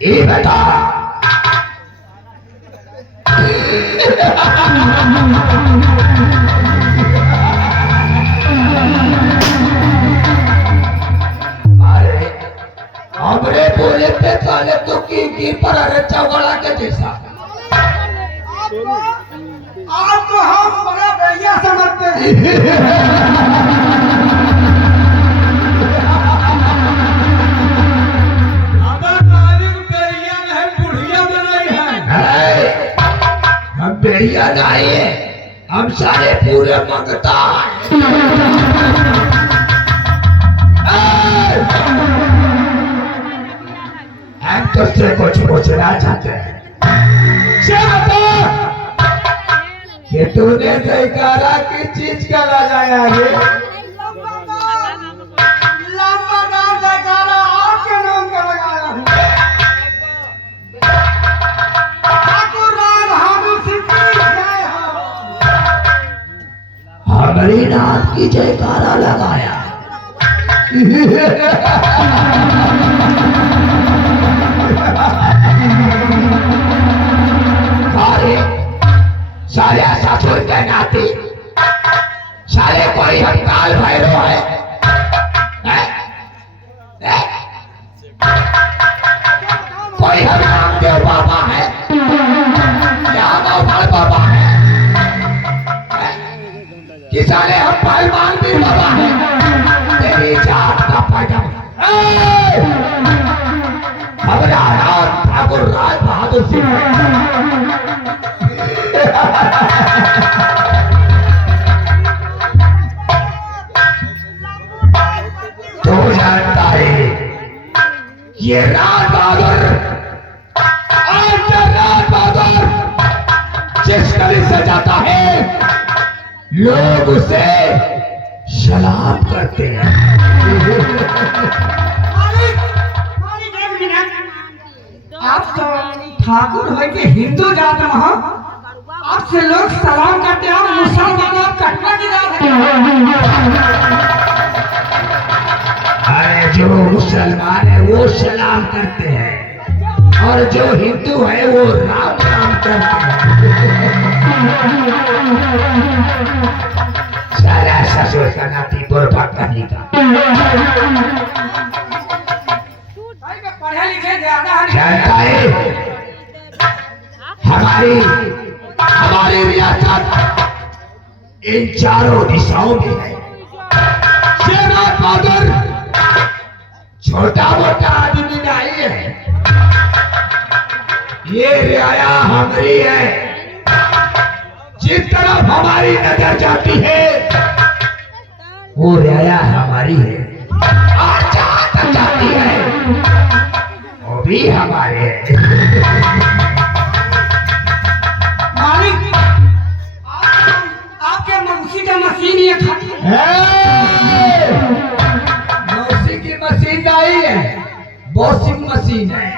ये बता हमरे बोले पे साले तो की पर अरे चौगड़ा के जैसा आज तो हम बड़ा बढ़िया समझते हैं। हम बेड़िया नहीं है, हम सारे पूरे मंगता हम तो से कुछ पूछना चाहते हैं कि तूने जयकारा की चीज का लगाया है। जयकारा आपके नाम का लगाया हूँ। अमरीनाथ की जयकारा लगाया। सारे ऐसा छोड़ के नाती सारे कोई हम काल भैरव है, कोई हम रामदेव बाबा है या गौधर बाबा है कि साले हम पहलवान भी बाबा है। तेरी जात का पैगम हमारा राज ठाकुर राज बहादुर सिंह तो जानता है ये राज बहादुर आज राज बहादुर जिस गली से जाता है लोग उसे सलाम करते हैं। आप तो ठाकुर हो के हिंदू जात में हो, आपसे लोग सलाम करते हैं। आप मुसलमान, आप कटवा की जात है। अरे जो मुसलमान है वो सलाम करते हैं और जो हिंदू है वो राम राम करते हैं। सारा ससुर का नाती बुरबक कहीं का पढ़े लिखे ज्यादा जानता है हमारी रियासत इन चारों दिशाओं में है। राज बहादुर छोटा मोटा आदमी नहीं है, ये रियाया हमारी है। जिस तरफ हमारी नजर जाती है वो रियाया हमारी है, और जहां तक जाती है वो भी हमारे है। मालिक, आपके मौसी का मशीन ये मौसी की मशीन नहीं है, वॉशिंग मशीन है।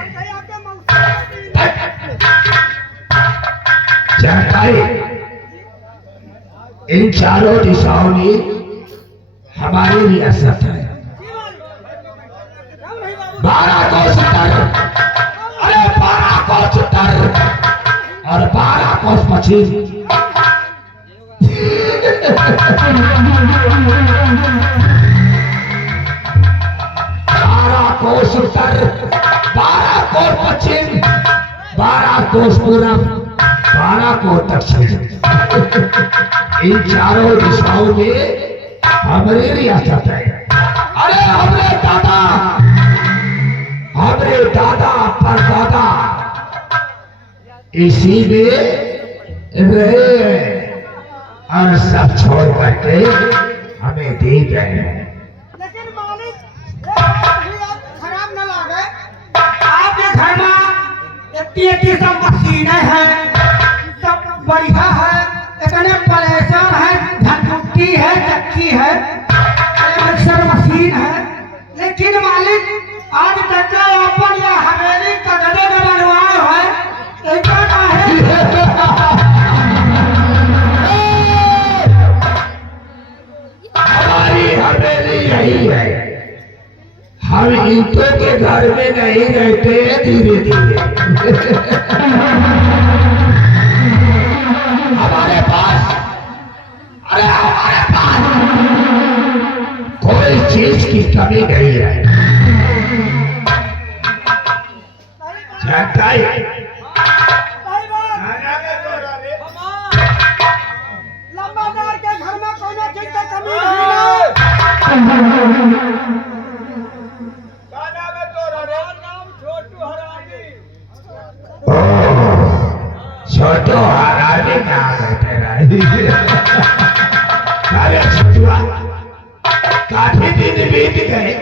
जानकारी इन चारों दिशाओं में हमारी रियासत है। 12 कोस उत्तर, अरे 12 कोस उत्तर और 12 कोस पश्चिम। 12 कोस उत्तर, 12 कोस पश्चिम, 12 कोस पूरब, 12 कोस दक्षिण। इन चारों दिशाओं में हमारी रियासत है। अरे हमरे दादा परदादा इसी में रहे हैं और सब छोड़ करके हमें दे गए हैं। लेकिन मालिक, खराब न लगे, आपके घर में इतनी सब मशीनें हैं, सब बढ़िया है, इतने परेशान है, धनकुट्टी है, चक्की है, मिक्सर मशीन है, लेकिन मालिक आज तक आप हम ईंटों के घर में नहीं रहते, धीरे धीरे हमारे पास, अरे हमारे पास कोई चीज की कमी नहीं है। जानता है लंबादार के घर में कोई चीज की कमी नहीं छोटो हराने का तेरा अरे छोटुआ काफी दिन बीत गए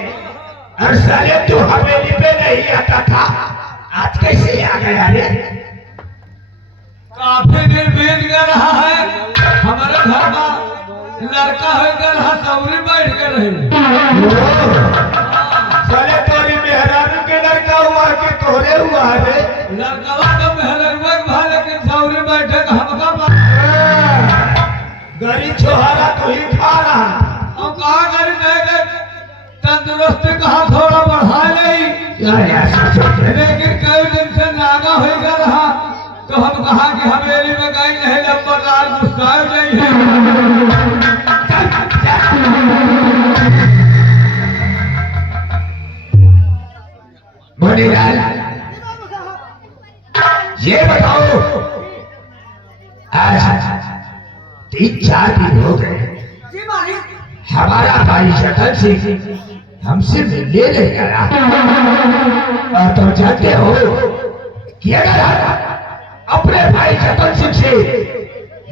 और साले तू हवेली पे नहीं आता था, आज कैसे आ गया रे? काफी दिन बीत गया रहा है, हमारे घर का लड़का हो गया रहा, सौरी बैठ के रहे। साले तोरी मेहरारू के लड़का हुआ कि तोरे हुआ रे? लड़का तो मेहरवा भा, लेकिन सौरी बैठे हमका गरी छोहारा तो ही खा रहा। हम कहा गरी नहीं गए, तंदुरुस्ती कहा थोड़ा बढ़ा ले, लेकिन कई दिन से नागा हो गया रहा, तो हम कहा कि हवेली में गई नहीं, लंबरदार गुस्साए नहीं है। मोनीलाल, ये बताओ, आज 3-4 दिन हो गए जी मालिक। हमारा भाई शकल सिंह हमसे मिलने नहीं आया, और तुम जानते हो कि अगर हम अपने भाई शकल सिंह से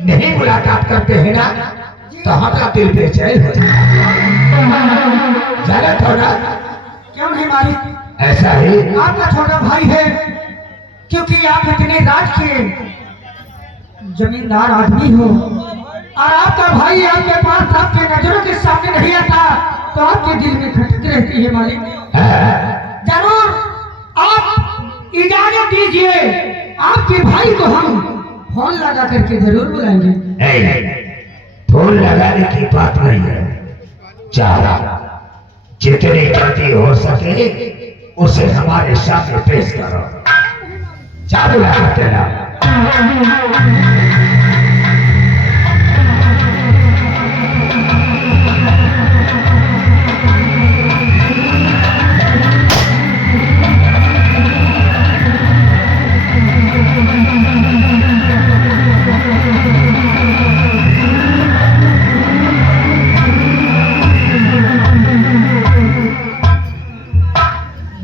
नहीं मुलाकात करते हैं ना, तो हमारा दिल बेचैन हो जाता हो ना? क्यों नहीं मालिक? ऐसा ही आपका छोटा भाई है, क्योंकि आप इतने राज के जमींदार आदमी हो, और आपका भाई आपके पास आपके नजरों के सामने नहीं आता, तो आपके दिल में खटक रहती है मालिक। जरूर आप इजाजत दीजिए, आपके भाई को हम फोन लगा करके जरूर बुलाएंगे। फोन लगाने की बात नहीं है, चारा जितनी जल्दी हो सके उसे हमारे सामने पेश करो। चालू लगा देना।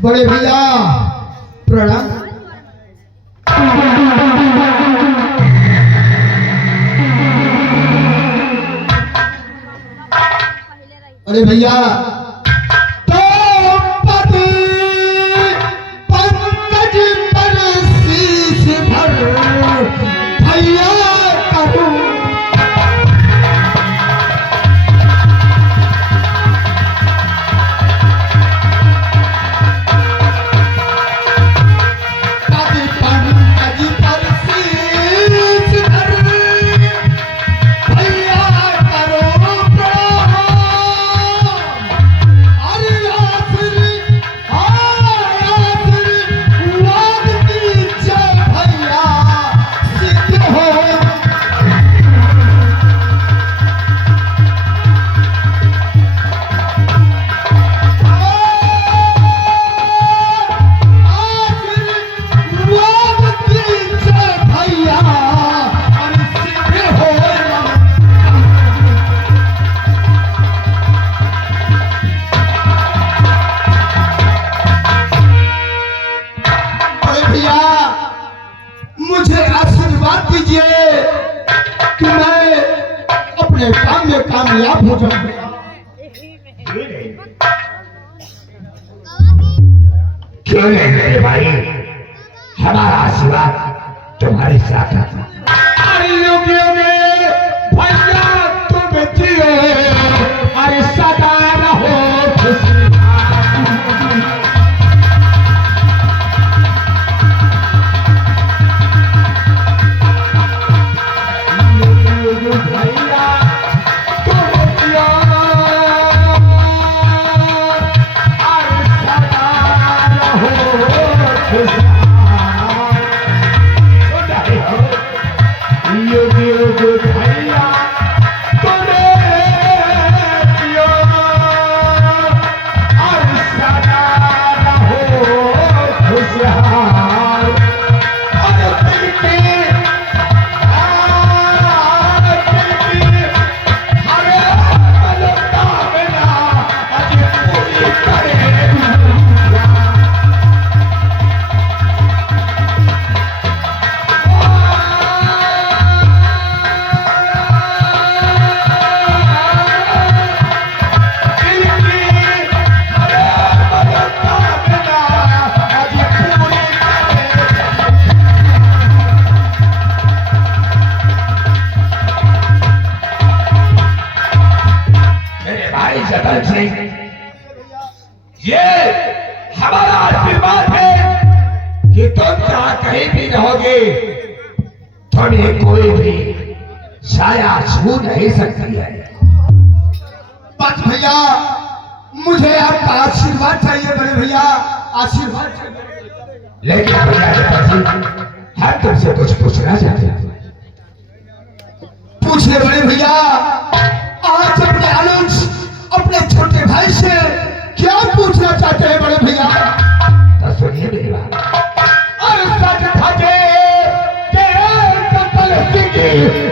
बड़े भैया प्रणाम। अरे भैया तो पति पंकज पर शीश धर भैया कहूँ, मुझे आशीर्वाद दीजिए कि मैं अपने काम में कामयाब हो जाऊं। क्यों नहीं मेरे भाई, हमारा आशीर्वाद तुम्हारे साथ है। भैया तुम जियो, अरे सदा रहो भैया तुम जियो, अरे भाई जतन सिंह, ये हमारा आशीर्वाद है कि तुम जहाँ कहीं भी रहोगे तुम्हें कोई भी छाया छू नहीं सकती है। बस भैया मुझे आपका आशीर्वाद चाहिए बड़े भैया, आशीर्वाद चाहिए। लेकिन भैया जतन सिंह, हम तुमसे कुछ पूछना चाहते हैं। पूछे बड़े भैया, आज अपने अनुज अपने छोटे भाई से क्या पूछना चाहते हैं बड़े भैया? तो सुनिए मेरी बात। और सच धजे तेरे कपल सिंह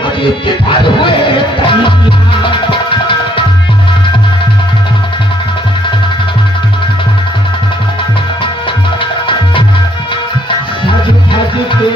अभी किधर हुए सच धज के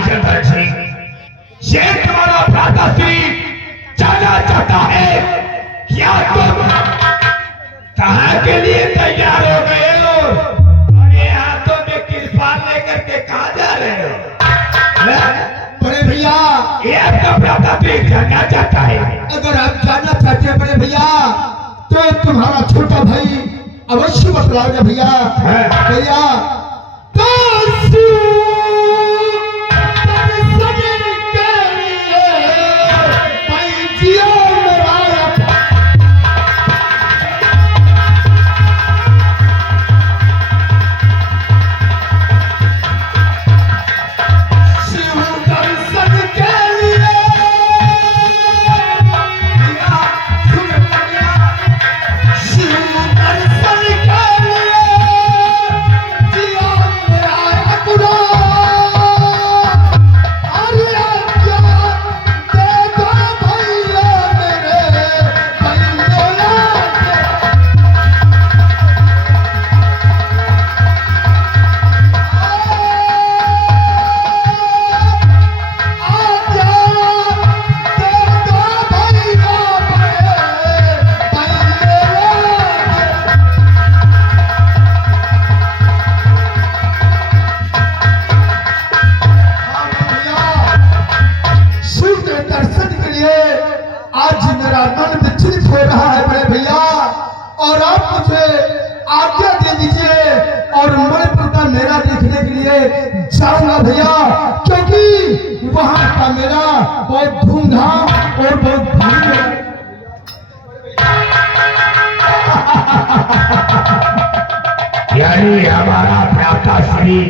कपल सिंह ये तुम्हारा भ्राताश्री जाना चाहता है क्या तुम कहाँ के लिए तैयार हो गए हो? और ये हाथों में किरपान लेकर के कहाँ जा रहे हो? बड़े भैया ये आपका भ्राताश्री जानना चाहता है। अगर आप जानना चाहते हैं बड़े भैया तो तुम्हारा छोटा भाई अवश्य बतलाओगे भैया। भैया आज मेरा मन विचलित हो रहा है बड़े भैया, और आप मुझे आज्ञा दे दीजिए और मणिपुर का मेला देखने के लिए जाऊंगा भैया, क्योंकि वहां का मेला बहुत धूमधाम और बहुत भीड़ है। यानी हमारा भ्राताश्री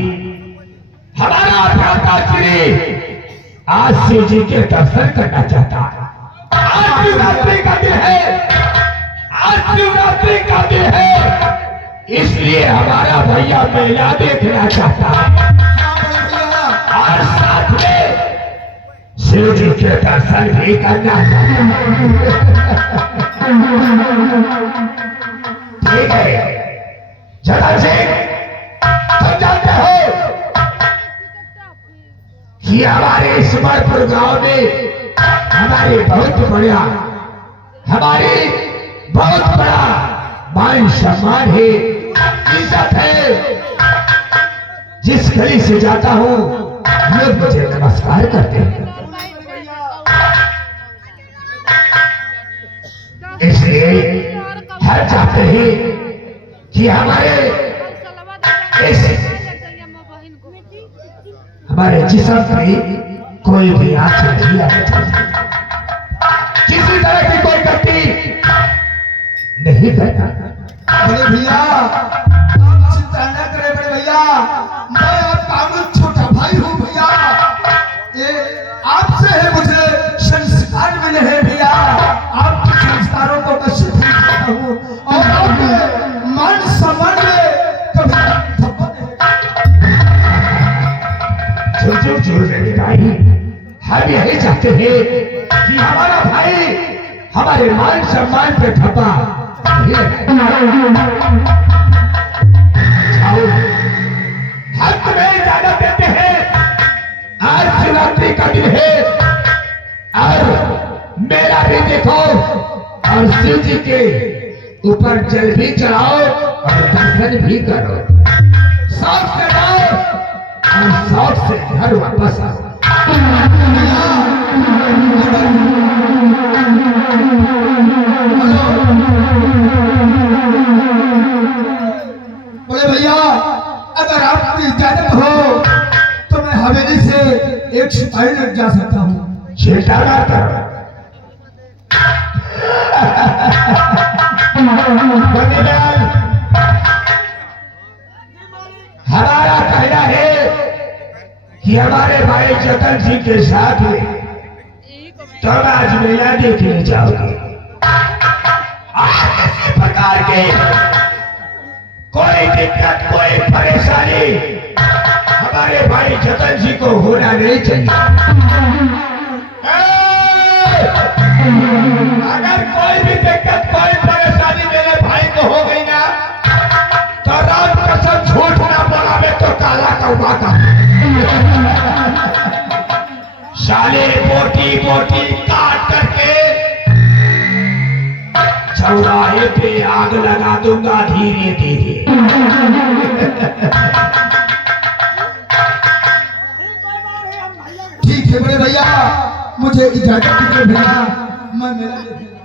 आज शिव जी के दर्शन करना चाहता है। आज शिवरात्रि का दिन है, आज शिवरात्रि का दिन है, इसलिए हमारा भैया मेला देखना चाहता है और साथ में शिव जी के दर्शन भी करना चाहता है। ठीक है जतन सिंह, तुम जानते हो कि हमारे इसमरपुर गांव में हमारी बहुत बड़ा मान सम्मान है, इज्जत है। जिस गली से जाता हूँ लोग मुझे नमस्कार करते हैं, इसलिए हर चाहते हैं कि हमारे जिस्म पे कोई भी आंच नहीं आना चाहिए, किसी तरह की कोई गलती नहीं करना। बड़े भैया आप चिंता न करें बड़े भैया, हम यही चाहते हैं कि हमारा भाई हमारे मान सम्मान पे ठप्पा नहीं लगाए। हम तुम्हें इजाजत देते हैं। आज शिवरात्रि का दिन है और मेरा भी देखो और शिव जी के ऊपर जल भी चढ़ाओ और दर्शन भी करो। शौक से जाओ और शौक से घर वापस आओ। बड़े भैया अगर आपकी इजाजत हो तो मैं हवेली से एक सिपाही लग जा सकता हूँ। चिंता ना करो। बनीलाल, हमारा कहना है कि हमारे भाई जतन सिंह के साथ में तुम आज मेला देखने जाओगे। आज किसी प्रकार के कोई दिक्कत कोई परेशानी हमारे भाई जतन सिंह को होना नहीं चाहिए। अगर कोई भी दिक्कत कोई परेशानी मेरे भाई को हो गई ना तो रात कसम झूठ ना बोलावे तो काला कौवा का साले बोटी बोटी काट करके चौराहे पे आग लगा दूंगा धीरे धीरे। ठीक है बड़े भैया, मुझे इजाजत दीजिए भैया, मैं मेला देखूंगा।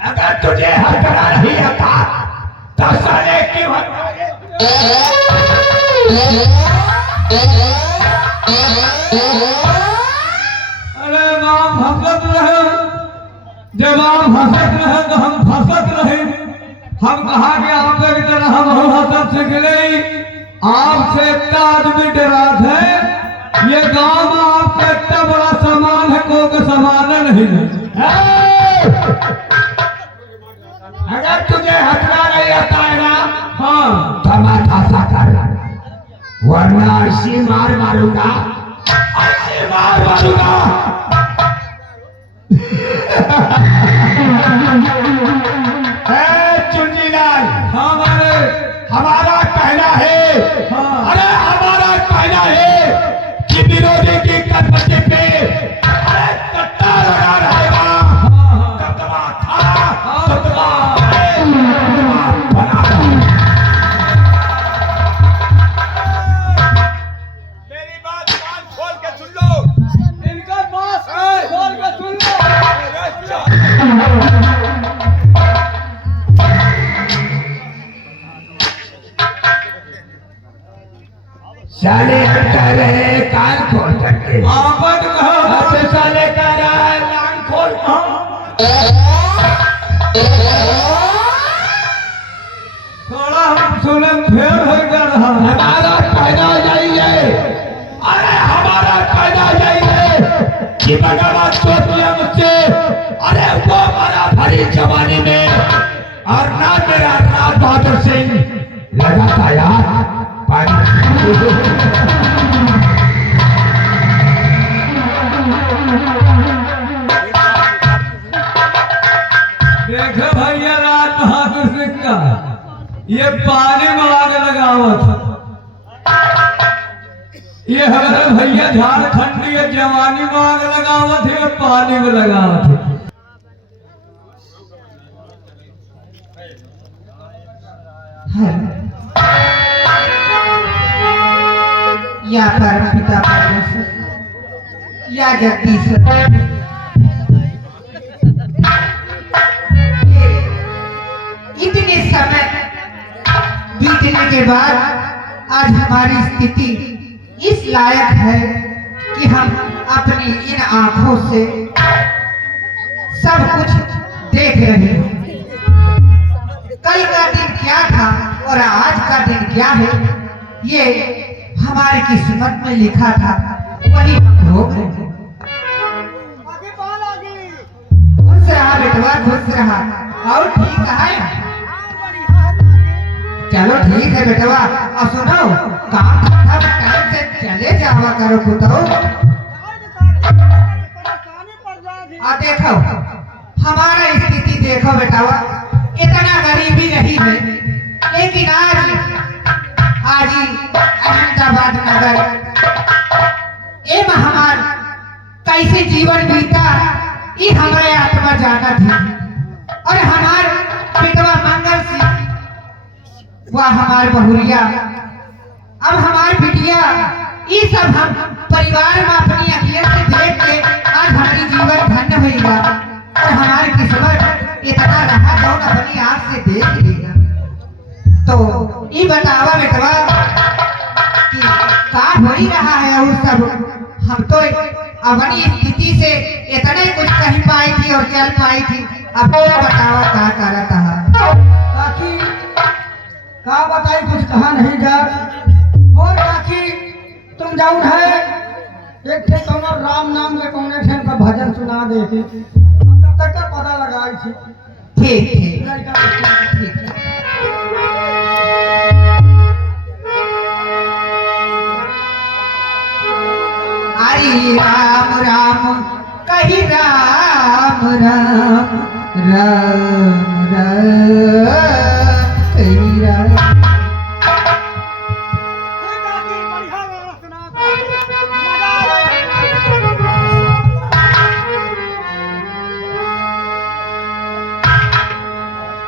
अगर तुझे हरकना नहीं आता तो साले की अरे माम हंसत रहे, जब आप हंसत रहे तो हम फंसत रहे। हम कहा कि आप एक तरह हम हंसत सीख गई। आपसे इतना आदमी डरात है। ये गांव में आपका इतना बड़ा सामान है, कोई सामान नहीं है। अगर तुझे हंसना नहीं आता है ना हाँ तो माथा कर, वरना ऐसी मार मारूंगा, ऐसी मार मारूंगा। चुंजीलाल, हमारा कहना है, अरे हमारा कहना है कि विरोधी की कदमती पे अरे कट्टा लगा रहेगा। कदमा था, कदमा है, कदमा बना था। मेरी बात कान खोल के सुन लो। इनका मास्क खोल के सुन लो। साले हटता रहे कान खोल करके। आपन कहा ऐसे साले कह रहा है कान खोल। थोड़ा हम सुने फेर हो जा रहा है। हमारा कहना यही है, अरे हमारा कहना यही है कि भगवान चोटियम से अरे वो हमारा भरी जवानी में और ना मेरा राज बहादुर सिंह लगा था यार देखे भैया राज बहादुर सिंह का ये पानी में आग लगावत। ये हमारे भैया झारखंडी ये जवानी में आग लगावत है, पानी में लगावत है। या परम पिता परमेश्वर, या जगदीश्वर, इतने समय बीतने के बाद आज हमारी स्थिति इस लायक है कि हम अपनी इन आंखों से सब कुछ देख रहे हैं। कल का दिन क्या था और आज का दिन क्या है, ये हमारी किस्मत में लिखा था, वही हम भोग रहे हैं। आगे बाल आगे। खुश रहा बेटवा, खुश रहा। और ठीक है, हाँ बढ़िया है आगे। चलो ठीक है बेटवा। और सुनो, काम धंधा में टाइम से चले जावा करो पुतो। परेशानी पड़ जाएगी। आ देखो, हमारा स्थिति देखो बेटावा, इतना गरीबी रही है, लेकिन आज ही अहमदाबाद नगर ए हमार कैसे जीवन बीता, ये हमारे आत्मा जाना थी। और हमार बेटवा मंगल सिंह, वह हमार बहुरिया, अब हमार बिटिया, ये सब हम परिवार में अपनी अखियत से देख के आज हमारी जीवन धन्य भइला। और हमारी किस्मत इतना रहा जो अपनी आँख से देख लेगा। तो ये बतावा बेटवा कि का हो ही रहा है वो सब। हम तो अपनी स्थिति से इतने कुछ कह पाई थी और चल पाई थी, अब तो बतावा का करा था। काकी का बताई, कुछ कहा नहीं जा। और काकी तुम जाऊन है एक थे तो राम नाम के कौन एक का भजन सुना दे थी, हम तब तक का पता लगाई थी। ठीक ठीक लड़का बच्चा। ठीक है। हरि राम राम कही राम राम राम राम कही राम। ठीक आगे बढ़िया गाना सुना दो। मजा आ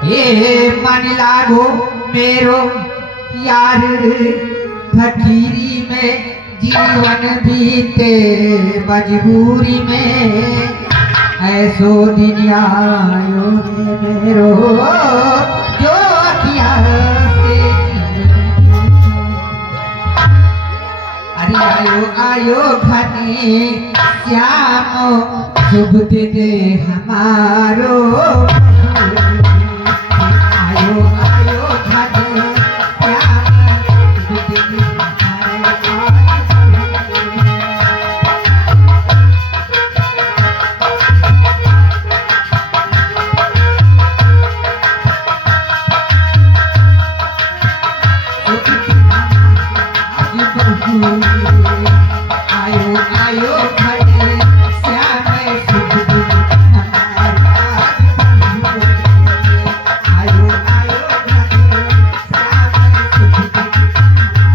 ये मन लागो मेरो यार, फकीरी में जीवन बीते मजबूरी में, ऐसो दिन आयो रे मेरो जो किया से। अरे आयो आयो घने श्याम, शुभ दिन हमारो। आयो आयो घने श्याम, शुभ दिन हमारो। आयो आयो घने श्याम, शुभ दिन हमारा। आयो आयो घने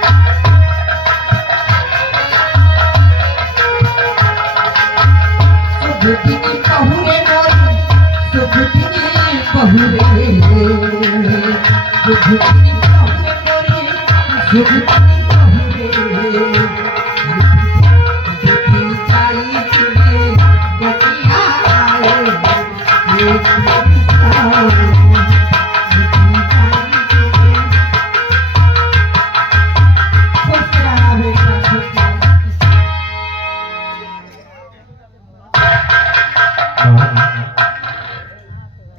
श्याम, शुभ दिन हमारा। शुभ दिन बहुरे मोरी, शुभ दिन बहुरे, शुभ दिन बहुरे मोरी, शुभ दिन बहुरे। बेटी जाई चुने गटिया आए, एक बेटी खुश रहा बेटा, खुश रहा।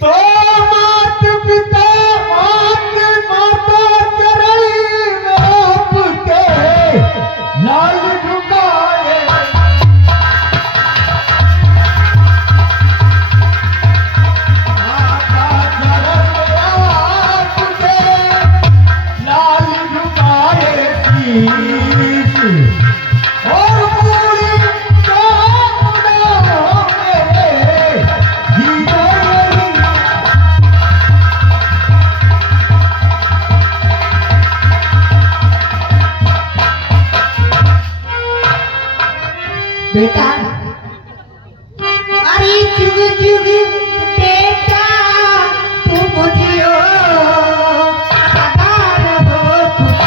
तो मात पिता मात माता चरई में आपके लाल झुकाए। माता चरण में आपके लाल झुकाए शीश। और पूरी कामनाओं में जीवन बेटा, अरे जुग जुग बेटा तुम जियो, सदा रहो खुश।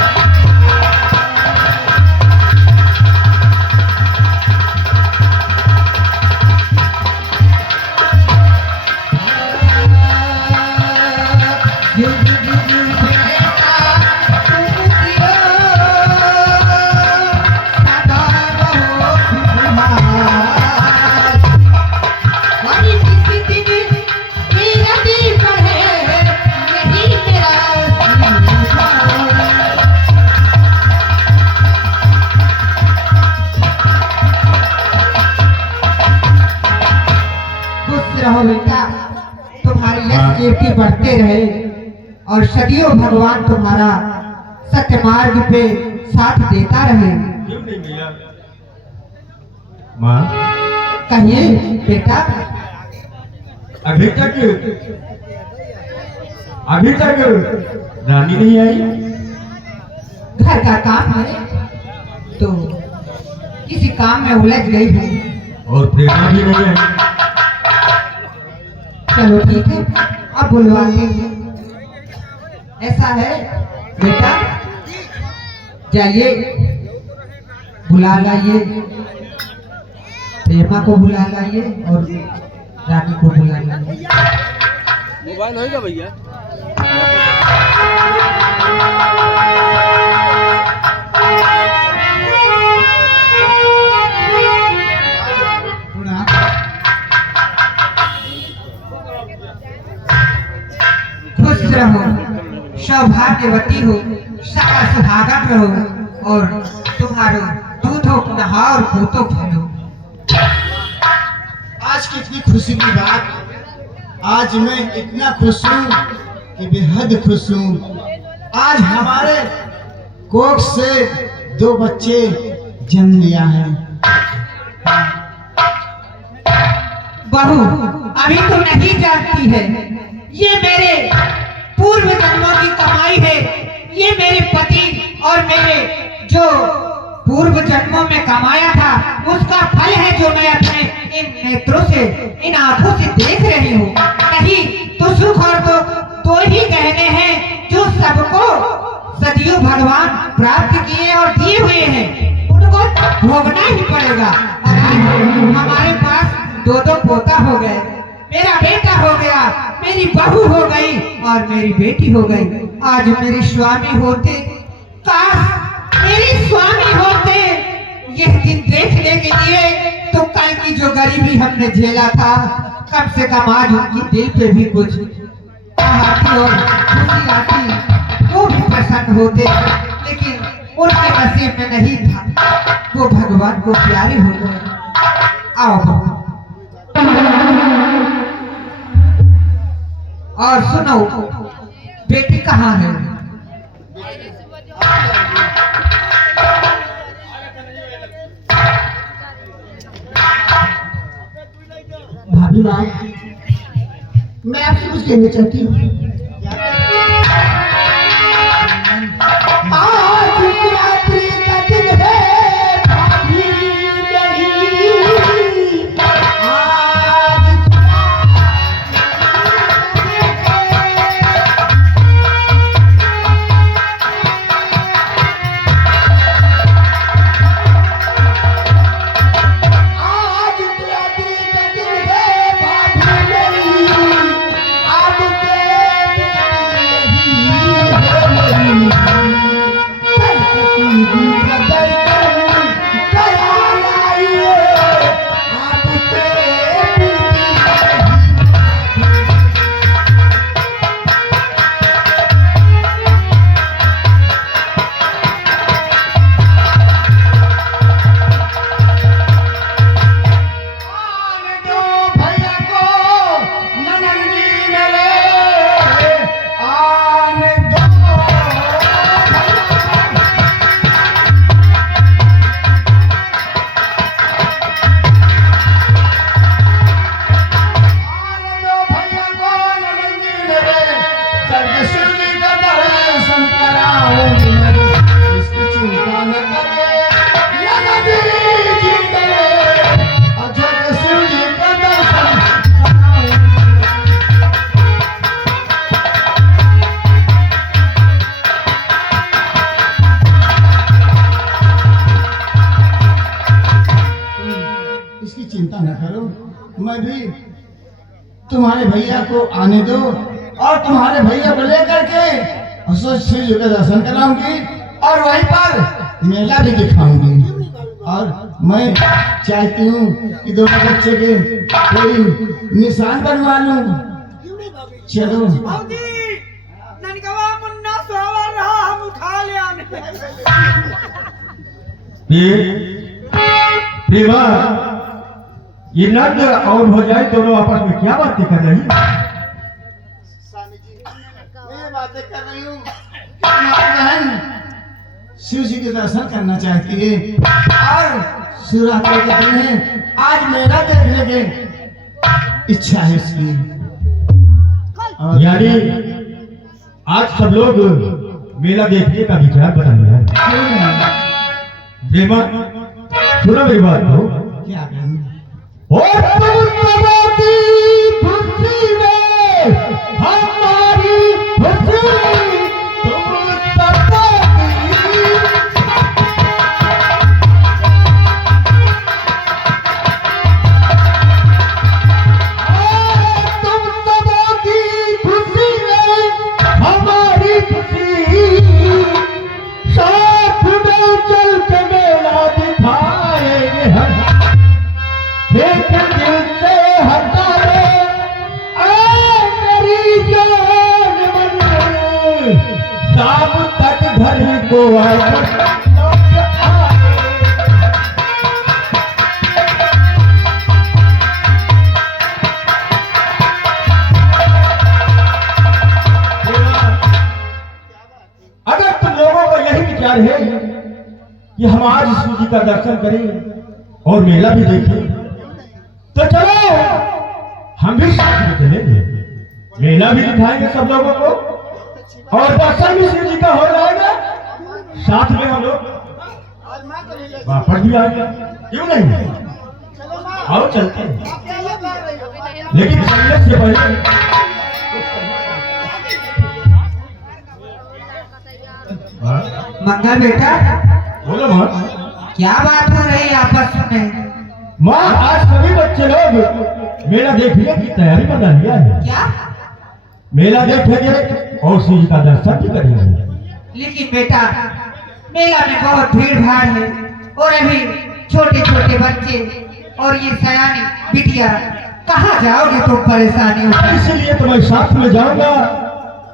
रहो बेटा, तुम्हारी यश कीर्ति बढ़ते रहे और सदियों भगवान तुम्हारा सत्य मार्ग पे साथ देता रहे। क्यों नहीं भैया? माँ, कहिए बेटा। अभी तक रानी नहीं आई। घर का काम है तो किसी काम में उलझ गई हूँ। और प्रेरणा भी नहीं आई। चलो ठीक है, अब बुलवाते हैं। ऐसा है बेटा, जाइए बुला लाइए, प्रेमा को बुला लाइए और रानी को बुला लाइए। मोबाइल होगा भैया? खुश रहो, सौभाग्यवती हो, सदा सुहागन रहो और तुम्हारो दूधो नहा और पूतो फलो। आज कितनी खुशी की बात, आज मैं इतना खुश हूँ कि बेहद खुश हूँ। आज हमारे कोख से 2 बच्चे जन्म लिया है। बहू अभी तो नहीं जानती है, ये मेरे पूर्व जन्मों की कमाई है। ये मेरे पति और मेरे जो पूर्व जन्मों में कमाया था उसका फल है, जो मैं अपने इन नेत्रों से, इन आंखों से देख रही हूँ। नहीं तो सुख और तो ही गहने हैं जो सबको सदियों भगवान प्राप्त किए और दिए हुए हैं, उनको भोगना ही पड़ेगा। और आज हमारे पास 2 पोता हो गए, मेरा बेटा हो गया, मेरी बहू हो गई और मेरी बेटी हो गई। आज मेरे स्वामी होते, काश मेरे स्वामी होते, यह दिन देखने के लिए तो कल की जो गरीबी हमने झेला था, कम से कम आज उनकी दिल पे भी कुछ आती और खुशी आती, वो भी प्रसन्न होते। लेकिन उनके नसीब में नहीं था, वो भगवान को प्यारे हो गए। आओ बहू। और सुनो, बेटी कहाँ है? भाभी माँ, मैं आपसे कुछ कहना चाहती हूँ। आज रात्रि का दिन है भाभी मेरी, आज चिंता न करो, मैं भी तुम्हारे भैया को आने दो और तुम्हारे भैया को लेकर के असोज शिव जी का दर्शन कराऊंगी और वहीं पर मेला भी दिखाऊंगी। और मैं चाहती हूँ कि दोनों बच्चे के कोई निशान बनवा लूं। चलो ननकवा मुन्ना सोवर रहा, हम उठा ले आने। प्रेमा, ये नंद और हो जाए दोनों आपस में क्या बातें कर रही? स्वामी जी मैं ये बातें कर रही हूँ कि हमारी बहन शिव जी के दर्शन करना चाहती है और शिवरात्रि के दिन है, आज मेला देखने की इच्छा है इसकी। और यानी आज सब लोग मेला देखने का विचार बना लिया है। क्यों नहीं? प्रेमा सुनो मेरी बात को। क्या कहूँ? और तुम सबों की खुशी में हमारी खुशी, तुम सबों की तुम सबों की खुशी में हमारी खुशी, साथ में चल के मेला दिखाएंगे हम। एक दिल से हटा ले ऐ मेरी जान मन, शाम तक घर को वापस लौट आए। अगर तुम लोगों का यही विचार है कि हम आज शिव जी का दर्शन करें और मेला भी देखें, तो चलो हम भी साथ में चलेंगे, मेला भी दिखाएंगे सब लोगों को और दर्शन भी शिव जी का हो जाएगा, साथ में हम लोग वापस भी आएंगे। क्यों नहीं? आओ चलते हैं, लेकिन चलने से पहले मंगा बेटा बोलो माँ। क्या बात हो रही है आपस में? माँ आज सभी बच्चे लोग मेला देखने की तैयारी बना लिया है। क्या? मेला देखेंगे और शिव जी का दर्शन भी करेंगे। लेकिन बेटा मेला में बहुत भीड़ भाड़ है और अभी छोटे छोटे बच्चे और ये सयानी बिटिया, कहाँ जाओगे तुम? परेशानी होगी। इसलिए तो मैं साथ में जाऊंगा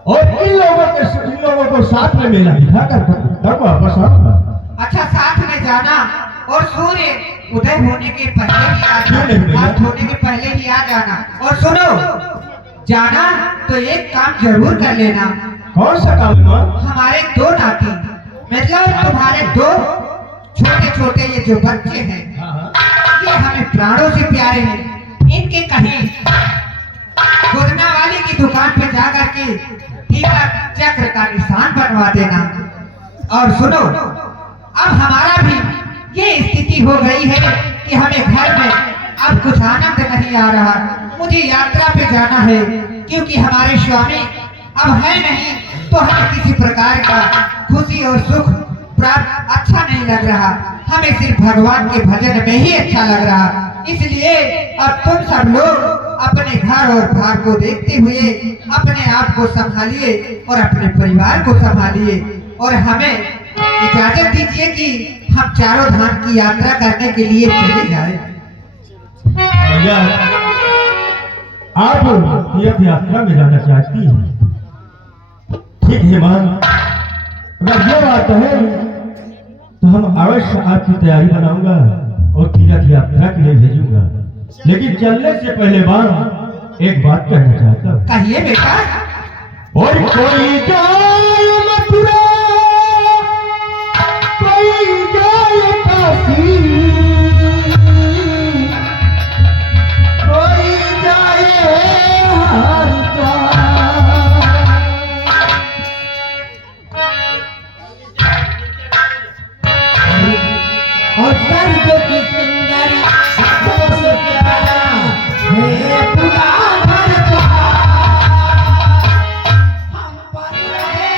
और इन लोगों को साथ में मेला दिखा कर तब वापस आऊंगा। अच्छा साथ में जाना और सूर्य उदय होने के पहले ही आ क्यों नहीं भैया? जाना, रात होने के पहले ही आ जाना। और सुनो, जाना तो एक काम जरूर कर लेना। कौन सा काम है माँ? हमारे दो नाती, मतलब तुम्हारे दो छोटे छोटे ये जो बच्चे हैं, ये हमें प्राणों से प्यारे हैं। इनके कहीं गोदना वाली की दुकान पे जाकर के तीरक चक्र का निशान बनवा देना। और सुनो, अब हमारा भी ये स्थिति हो गई है कि हमें घर में अब कुछ आनंद नहीं आ रहा। मुझे यात्रा पे जाना है क्योंकि हमारे स्वामी अब है नहीं, तो हमें किसी प्रकार का खुशी और सुख प्राप्त अच्छा नहीं लग रहा। हमें सिर्फ भगवान के भजन में ही अच्छा लग रहा। इसलिए अब तुम सब लोग अपने घर और बार को देखते हुए अपने आप को संभालिए और अपने परिवार को संभालिए और हमें इजाजत दीजिए कि हम चारों धाम की यात्रा करने के लिए चले जाए। भैया आप तीर्थ यात्रा में जाना चाहती हैं, ठीक है मां। अगर ये बात है तो हम अवश्य आपकी तैयारी बनाऊंगा और तीर्थ यात्रा के लिए भेजूंगा। लेकिन चलने से पहले मां एक बात कहना चाहता हूँ। कहिए बेटा। और कोई जाए मथुरा, कोई जाए काशी, कोई जाए हरिद्वार, और स्वर्ग की सुंदरी सबसे प्यारा है पुराना द्वार। हम पर रहे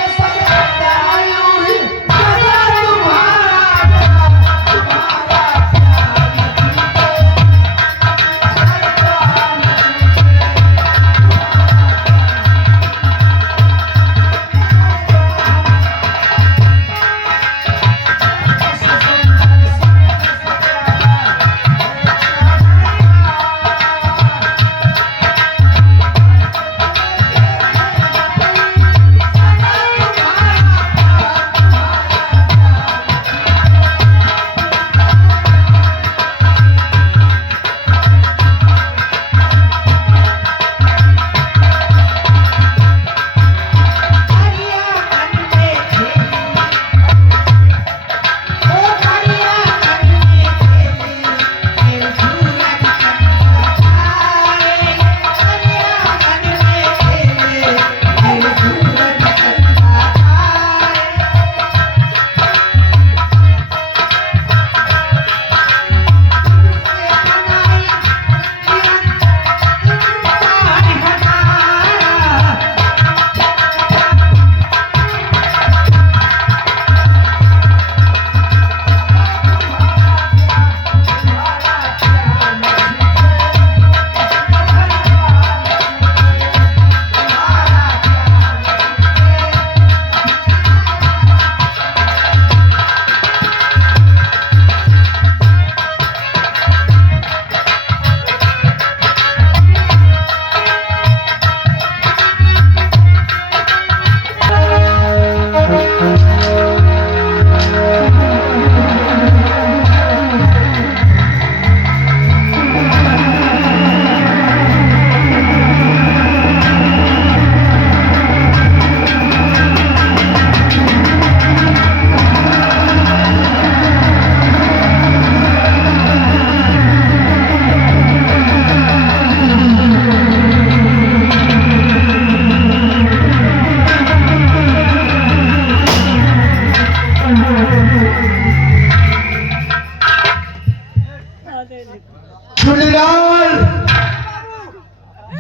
चुनीलाल,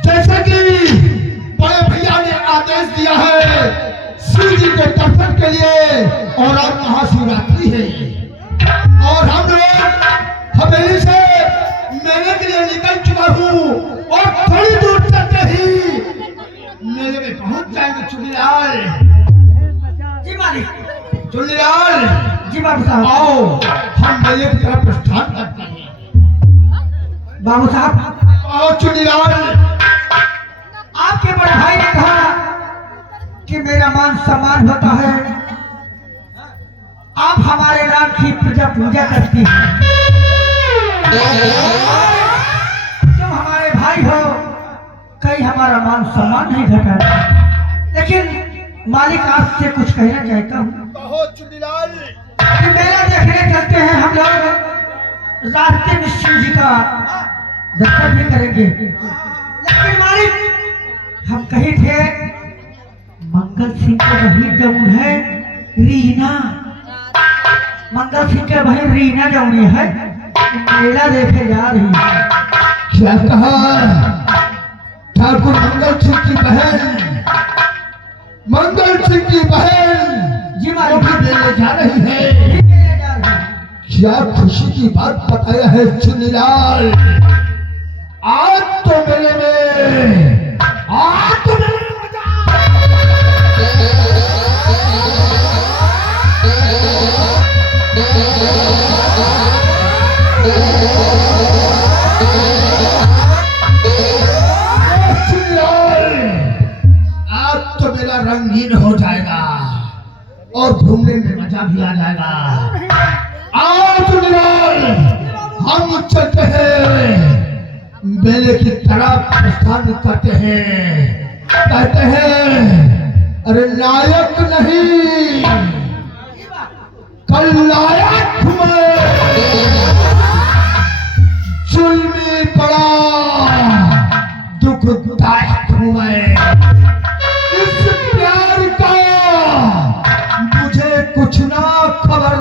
जैसे कि बड़े भैया ने आदेश दिया है शिव जी के दर्शन के लिए, और आज महाशिवरात्रि है और हम लोग हवेली से मेले के लिए निकल चुका हूँ और थोड़ी दूर चलते ही मेले में पहुंच जाएंगे। चुनीलाल, जी मालिक। चुनीलाल, जी बाबू साहब। आओ हम मेले की तरफ प्रस्थान करते हैं। बाबू साहब, आओ चुनीलाल। आपके बड़े भाई ने कहा कि मेरा मान सम्मान होता है, आप हमारे नाम की पूजा करती हैं। तुम हमारे भाई हो, कहीं हमारा मान सम्मान नहीं घटा। लेकिन मालिक आपसे कुछ कहना चाहता हूँ। चुनीलाल, मेला देखने चलते हैं हम लोग, रास्ते में शिव जी का दर्शन भी करेंगे। लेकिन मालिक हम कहीं थे, मंगल सिंह का बहन जौन है रीना, मंगल सिंह के बहन रीना जौनी है, मेला देखे जा रही है। क्या कहा? ठाकुर मंगल सिंह की बहन, मंगल सिंह की बहन जी मालिक। मेले जा रही है। मेले जा रही है। क्या खुशी की बात बताया है चुनीलाल। आज तो मेले में, आज तो मेले में चुनीलाल, आज तो मेला रंगीन हो जाएगा और घूमने में मजा भी आ जाएगा। आओ चुनीलाल, हम चलते हैं मेले की तरफ प्रस्थान करते हैं। कहते हैं अरे नायक नहीं कल नायक हुए, जुल्मी पड़ा दुखदायक हुए। इस प्यार का मुझे कुछ ना खबर,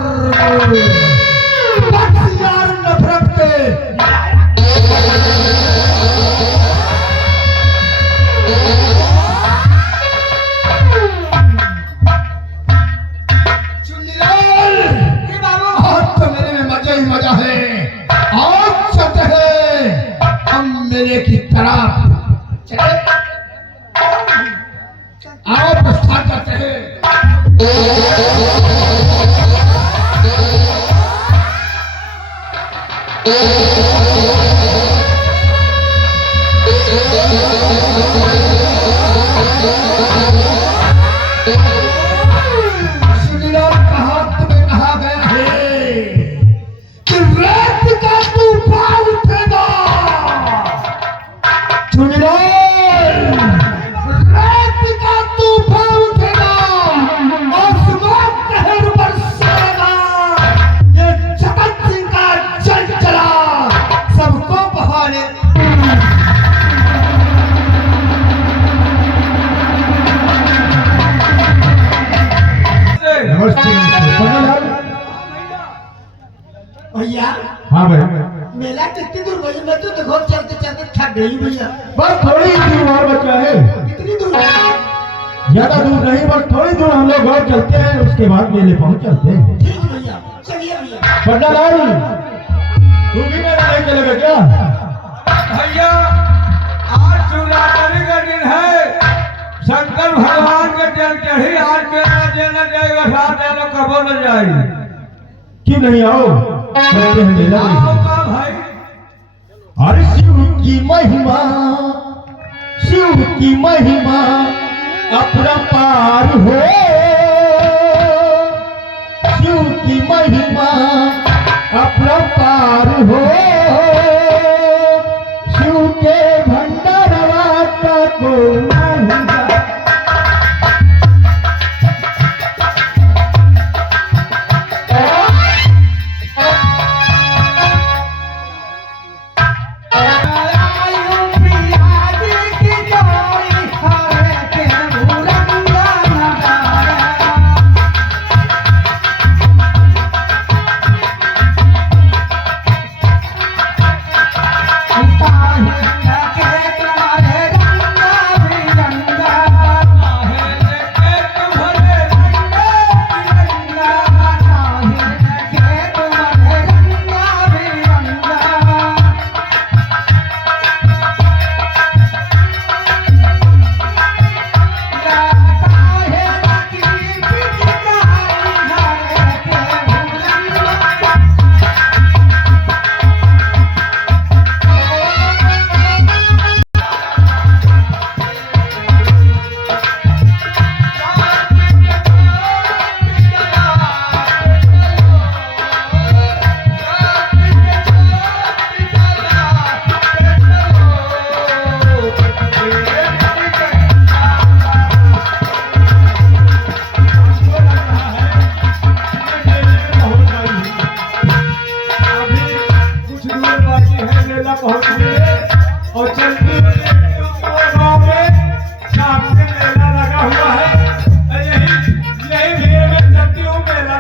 बस यार नफरत के चुनीलाल। जी बाबू। आज तो मेले में मजा ही मजा है। आज चलते हैं हम मेले की तरफ। चले, आओ प्रस्थान करते हैं। चुनीलाल, कहा गया है कि रेत का तूफान उठेगा। चुनीलाल, रेत का तूफान उठेगा, आसमान कहर बरसेगा। ये जगत सिंह का चंचला सबको बहाने। नमस्ते भैया, हाँ भाई, मेला कितनी दूर भैया? मैं तो देखो चलते चलते थक गई भैया। बस थोड़ी दूर और बचा है। कितनी दूर? ज्यादा दूर नहीं, बस थोड़ी दूर हम लोग और चलते हैं, उसके बाद मेले पहुंच जाते हैं। ठीक है भैया, चलिए भैया। बड्डालाल, तू भी मेरा नहीं चलेगा क्या? भैया आज शिवरात्रि का दिन है, शंकर भगवान के जल चढ़ी, आज मेरा जेल जाएगा, साथ लोग कबो न जाए। क्यों नहीं आओ, चलते हैं मेला आओ में। का भाई। अरे शिव की महिमा, शिव की महिमा अपरंपार हो। शिव की महिमा अपरंपार हो। शिव के भंडारवा का को नहीं जा। और चलते गाँव में सामने मेला लगा हुआ है। यही भीड़ में चलती हूँ, मेला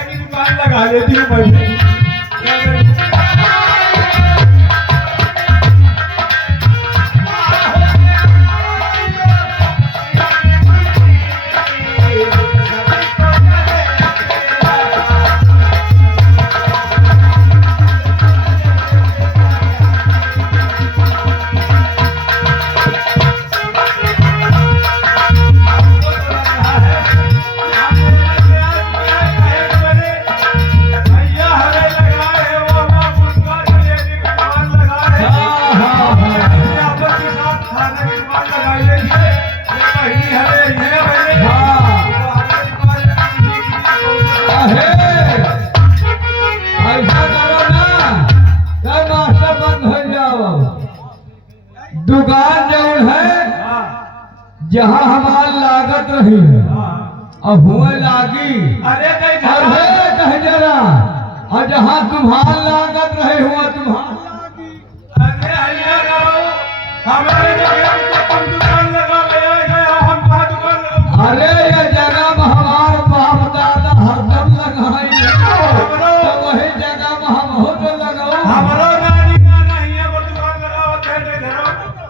की दुकान लगा लेती हूँ मैं भी। दुकान जौन है जहाँ हमार लागत रही है अब हुए लागी, अरे कह जरा, और जहाँ तुम्हार लागत रहे हुआ तुम्हार लागी। हमारे तुम दुकान लगा हम कहाँ दुकान लगा? अरे ये जगह में हमार बाप दादा हरदम लगाई, तो वही जगह में हम हो तो लगाओ। हमारा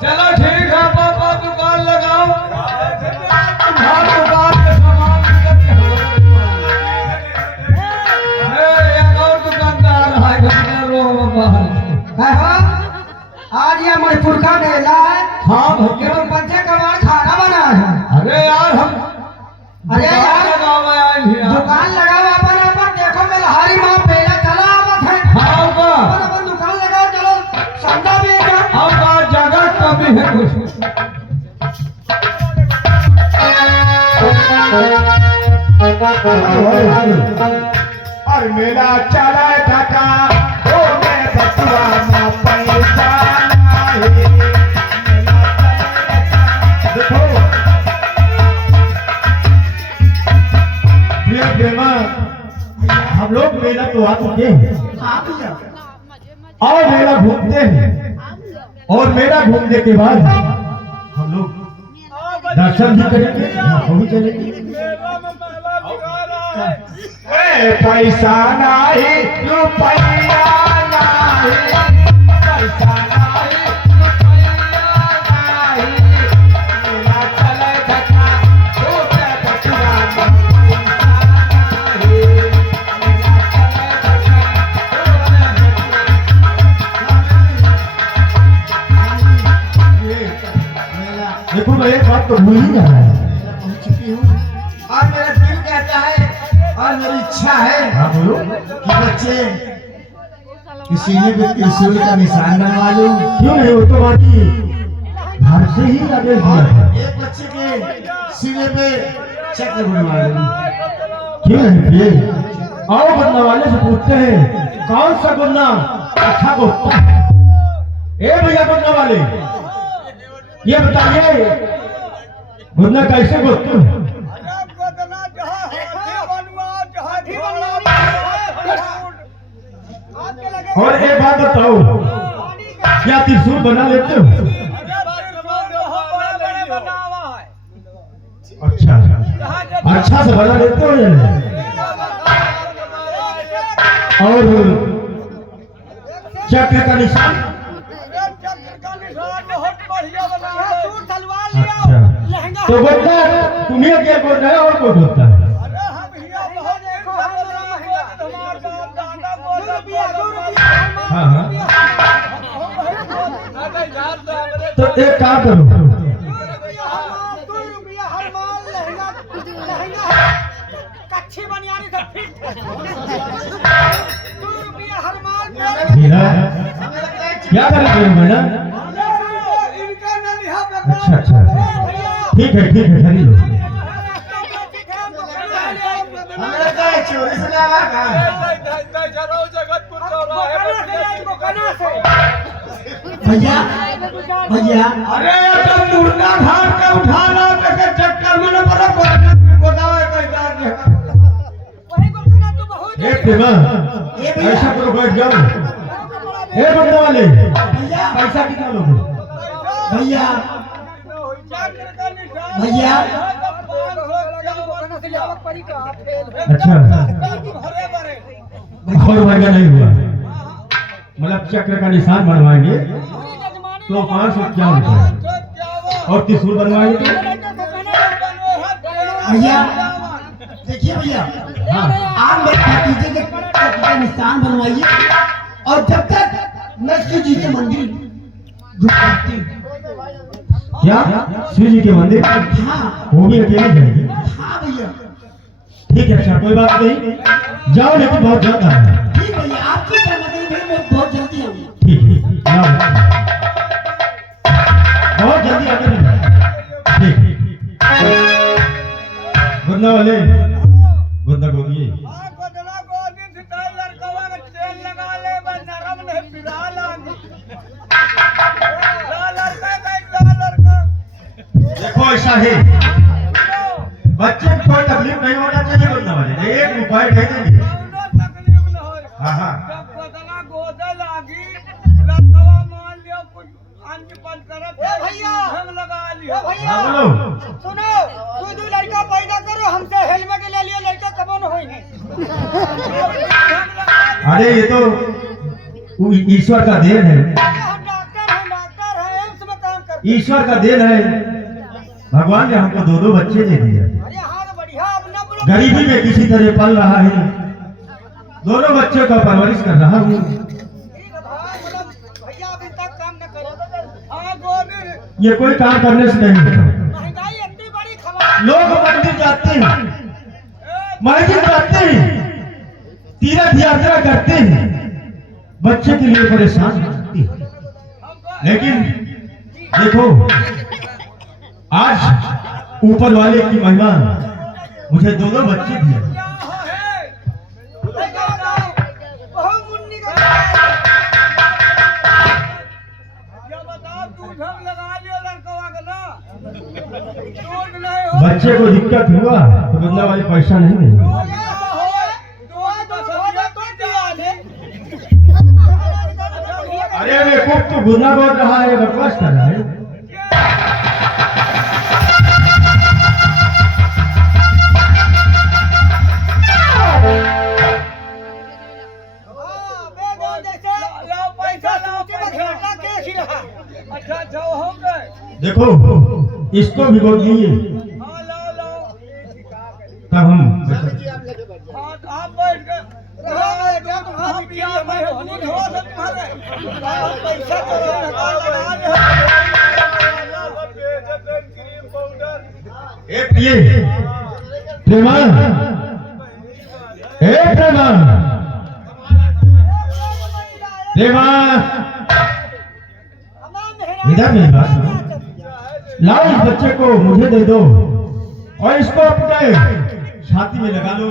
चलो ठीक है पापा, दुकान लगाओ। तुम्हारी दुकान के सामान और दुकानदार है बाहर। आज ये मणिपुर का मेला है। हाँ केवल बच्चे कबाड़ खाना बना है। अरे यार हम अरे यार दुकान दुकान लगाओ अपन देखो मेलहारी माँ मेला चला आवत है। हाँ अपन दुकान लगाओ, चलो सौदा भी अब जगह कमी है कुछ। और मेला चला था ओ मैं बचुआ ना पैसा नहीं। देखो प्रेमा, हम लोग मेला तो आ चुके हैं और मेला घूमते हैं, और मेला घूमने के बाद हम लोग दर्शन भी करेंगे, यहाँ भी चलेंगे। पैसा नहीं रुपया नहीं, पैसा नहीं रुपया नहीं, मेला चले धक्का तो मैं बचुआ ना पैसा नहीं, मेला चले धक्का। देखो मैं एक बात तो भूल ही रहा है, पहुंच चुकी हूँ और मेरा दिल कहता है और मेरी इच्छा है कि बच्चे के सीने पे त्रिशूल का निशान बनवा लो। क्यों नहीं, वो तो बाकी घर से ही लगे हुए हैं। एक बच्चे के सीने पे चक्र बनवा लो। क्यों नहीं ये आओ बनने वाले से पूछते हैं कौन सा गुन्ना अच्छा गोता है। ए भैया बनने वाले, ये बताइए गुन्ना कैसे गोते हो? और एक बात बताओ, क्या त्रिशूल बना लेते हो? अच्छा अच्छा से बना लेते हो या नहीं? और चक्र का निशान निशान बहुत बढ़िया बना है तू सलवार लिया अच्छा। लहंगा तो बोलता तुम्हें क्या बोल रहा है और कौन बोलता है? अरे हम भैया बहुत देखो है हमारे बाप दादा बोल रुपया हाँ, हाँ। तो एक काम करो, ₹2 हर माल लहंगा लहंगा कच्ची बनियानी सब फिट ₹2 हर माल हीरा क्या कर रहे हो मैडम? इनका न लिहा अच्छा अच्छा ठीक है खरीद लो। हमारे का चोरी से लावा का भैया भैया अरे तो मुर्गा घाट का उठा लो के चक्कर में न पड़ा गोदाम एक देवा ऐसा करो बैठ जाओ। ए बंदे वाले पैसा कितना लोगे? भैया भैया अच्छा और महंगा नहीं हुआ, मतलब चक्र का निशान बनवाएंगे तो 551 रुपये और त्रिशूल बनवाएंगे भैया देखिए भैया हाँ आप मेरे भतीजे के निशान बनवाइए और जब तक मैं शिव जी के मंदिर घुमाती हूँ। क्या शिव जी के मंदिर? हाँ वो भी अकेले जाएंगे? हाँ भैया ठीक है अच्छा कोई बात नहीं, जाओ लेकिन बहुत जल्द आना। ठीक भैया आपकी सहमति में मैं बहुत जल्दी आऊंगा। ठीक है जाओ बहुत जल्दी आने देना। ठीक गुंदा वाले गुंदा गोदिए देखो ऐसा है बच्चे को कोई तकलीफ नहीं होना चाहिए। गुंदा वाले एक रुपए दे देंगे। हाँ हाँ भैया हाँ बोलो। सुनो तू लड़का पैदा करो हमसे हेलमेट ले लियो लड़का कबो न होई है अरे ये तो ईश्वर का देन है, हम डॉक्टर हैं एम्स में काम करते ईश्वर का देन है। भगवान ने हमको दो बच्चे दे दिए। अरे हाँ तो बढ़िया अब ना बोलो गरीबी में किसी तरह पल रहा है, दोनों बच्चों का परवरिश कर रहा हूँ। ठीक है भाई मतलब भैया अभी तक काम न करो हाँ गोभी ये कोई काम करने से नहीं होता। महंगाई इतनी बड़ी खबर लोग मंदिर जाते हैं, मस्जिद जाते हैं, तीर्थ यात्रा करते हैं, बच्चे के लिए परेशान होते हैं। लेकिन देखो आज ऊपर वाले की महिमा मुझे दोनों बच्चे दिए। बहुत मुन्नी का बताओ दूध हम लगा लियो लड़कवा का ना दूध नहीं हो बच्चे को दिक्कत हुआ तो बंदा वाले पैसा नहीं मिलेगा। अरे बेवकूफ तो गुना बोल रहा है, बकवास कर रहा है। देखो इसको भी बोल दिए तब हम आप बैठ के पैसा एक ये प्रेमा प्रेमा प्रेमा इधर मेरी बात सुनो। लाओ इस बच्चे को मुझे दे दो और इसको अपने छाती में लगा लो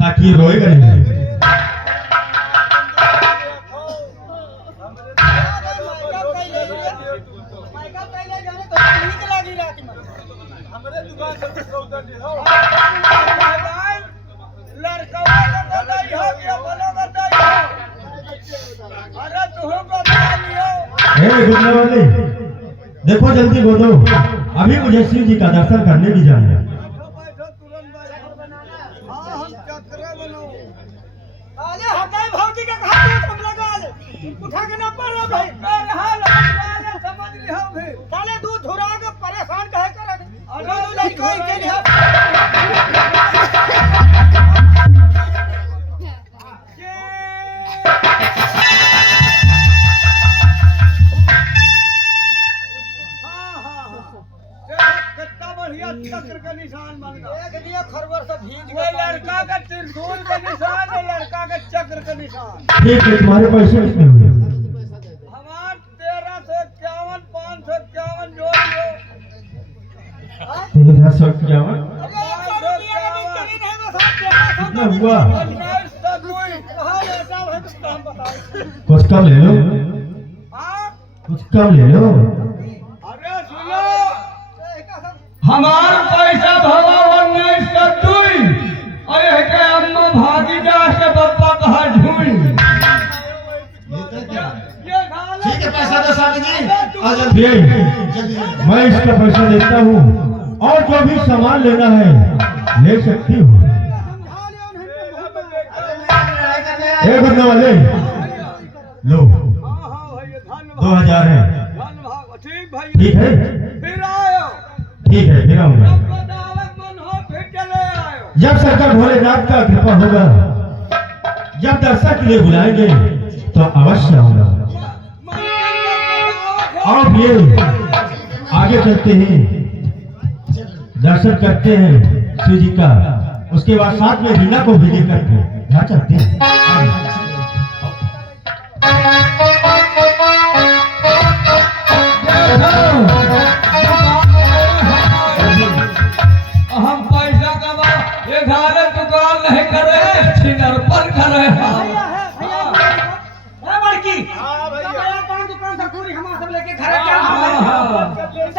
ताकि ये रोएगा नहीं। गुजरने वाले देखो जल्दी बोलो, अभी मुझे शिव जी का दर्शन करने भी जाना है। भौजी का उठा के ना पड़ो भाई चक्र का निशान बन गया। एक लिए खरवर से भीज वो लड़का का त्रिशूल का निशान है, लड़का का चक्र का निशान। ठीक है, तुम्हारे पैसे कितने हुए? हमार 1351 551 जोड़ लो। 1351। कितना हुआ? 1902। कहाँ ले जाओ है तो हम बताओ। कुछ कम ले लो, हाँ? कुछ कम ले लो। अरे सुनो, हमार पैसा भवा 1902 अरे के अम्मा भागी जा के पप्पा कहा झूठ। ये खा लो। ठीक है, पैसा दो स्वामी जी। आ जल्दी ये जल्दी। मैं इसका पैसा देता हूँ और जो भी सामान लेना है ले सकती हूँ। एक बंदे वाले लो, हाँ हाँ भैया, धन्यवाद 2000 है। धन्यवाद। ठीक भैया, ठीक है, फिर आयो। ठीक है, फिर आऊंगा। जब बदावत मन हो फिर चले आयो। जब सरकार भोलेनाथ का कृपा होगा, जब दर्शक के लिए बुलाएंगे तो अवश्य आऊंगा। और ये आगे चलते हैं, दर्शन करते हैं शिव जी का, उसके बाद साथ में रीना को भी लेकर के यहाँ चलते हैं। हम पैसा कमा ये घरे दुकान नहीं करे, छिनरपन करे। बड़की हाँ भैया। दुकान से पूरी हम सब लेके घर हाँ, हाँ, हाँ।